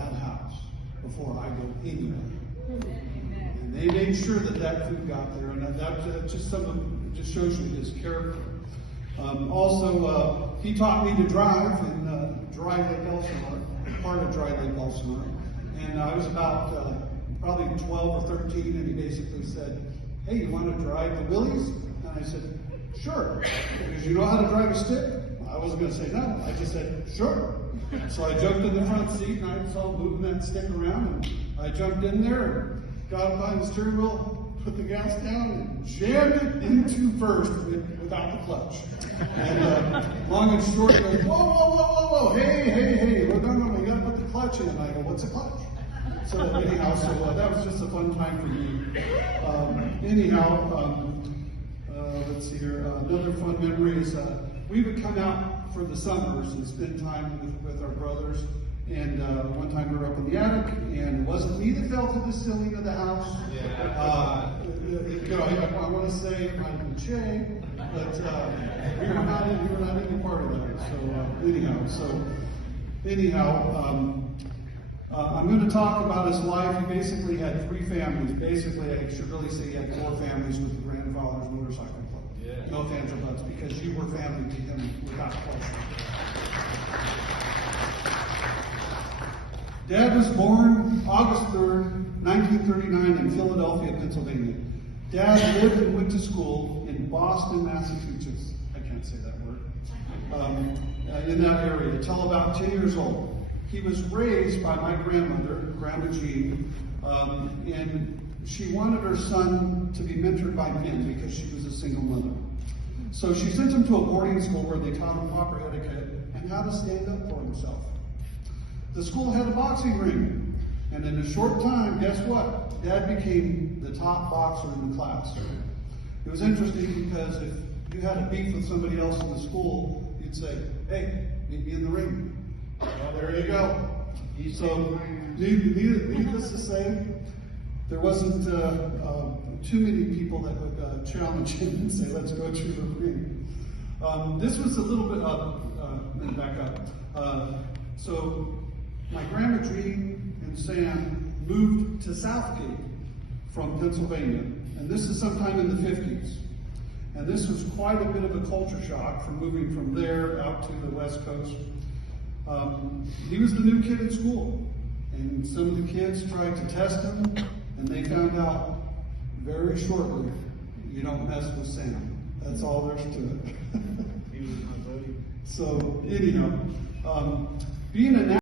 that house before I go anywhere. And they made sure that that food got there, and that just shows you his character. Also, he taught me to drive in Dry Lake Elsinore, part of Dry Lake Elsinore. And I was about probably 12 or 13, and he basically said, "Hey, you want to drive the Willies?" And I said, "Sure." Because you know how to drive a stick? I wasn't going to say no. I just said, "Sure." So I jumped in the front seat, and I saw him moving that stick around, and I jumped in there and got behind the steering wheel, put the gas down, and jammed it into first without the clutch. And long and short, he goes, "Whoa, whoa, whoa, whoa, whoa, hey, no, you got to put the clutch in." And I go, "What's a clutch?" So anyhow, that was just a fun time for me. Let's see here. Another fun memory is we would come out for the summers and spend time with our brothers. And one time we were up in the attic, and it wasn't me that fell to the ceiling of the house. I want to say it might have been Che, but we were not any part of that. So I'm going to talk about his life. He basically had 3 families. Basically, I should really say he had 4 families with the GrandFathers Motorcycle Club. Yeah. No ifs, ands, or buts, because you were family to him without question. Dad was born August 3rd, 1939 in Philadelphia, Pennsylvania. Dad lived and went to school in Boston, Massachusetts. I can't say that word. In that area, until about 10 years old. He was raised by my grandmother, Grandma Jean, and she wanted her son to be mentored by men because she was a single mother. So she sent him to a boarding school where they taught him proper etiquette and how to stand up for himself. The school had a boxing ring, and in a short time, guess what? Dad became the top boxer in the class. It was interesting because if you had a beef with somebody else in the school, you'd say, "Hey, meet me in the ring." Well, there you go. So, needless to say, there wasn't too many people that would challenge him and say, "Let's go to the ring." This was a little bit, let me back up. So, my Grandma Jean and Sam moved to Southgate from Pennsylvania, and this is sometime in the 50s. And this was quite a bit of a culture shock from moving from there out to the West Coast. He was the new kid at school, and some of the kids tried to test him, and they found out very shortly, you don't mess with Sam. That's all there's to it. So, anyhow, being a